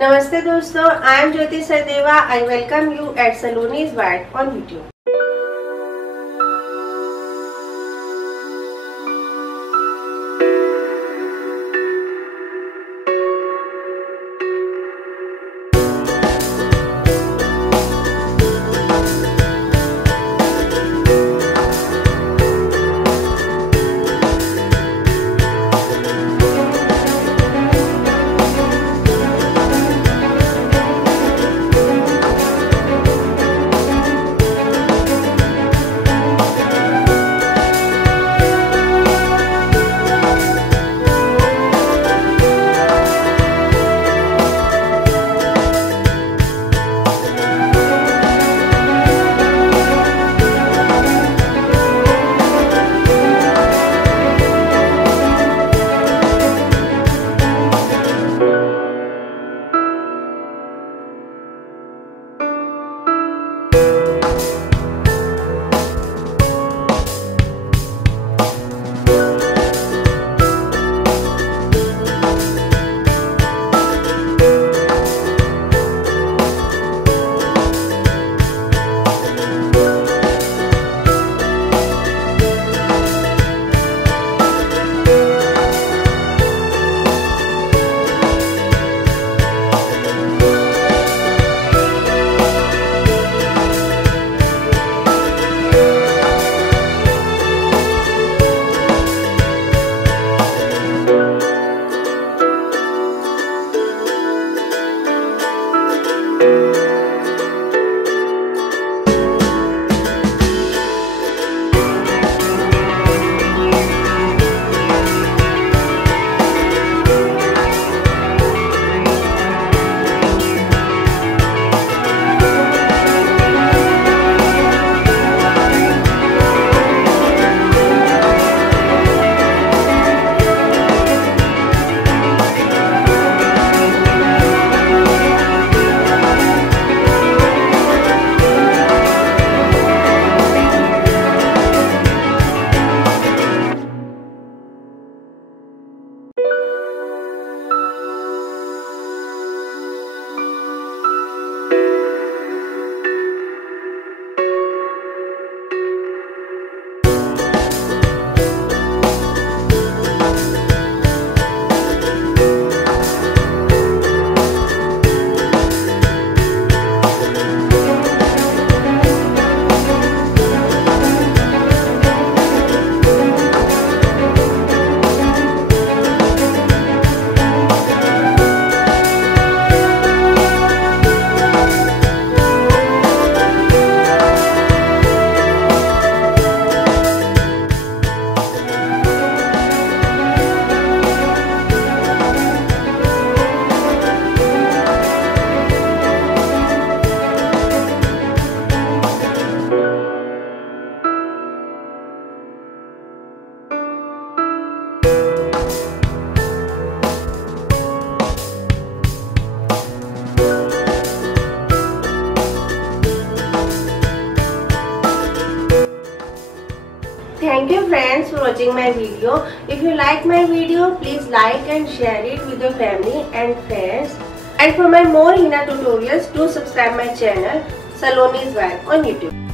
Namaste दोस्तों, I am Jyoti Sachdeva. I welcome you at Saloni's World on YouTube. Thank you friends for watching my video. If you like my video, please like and share it with your family and friends. And for my more henna tutorials, do subscribe my channel Saloni's World on YouTube.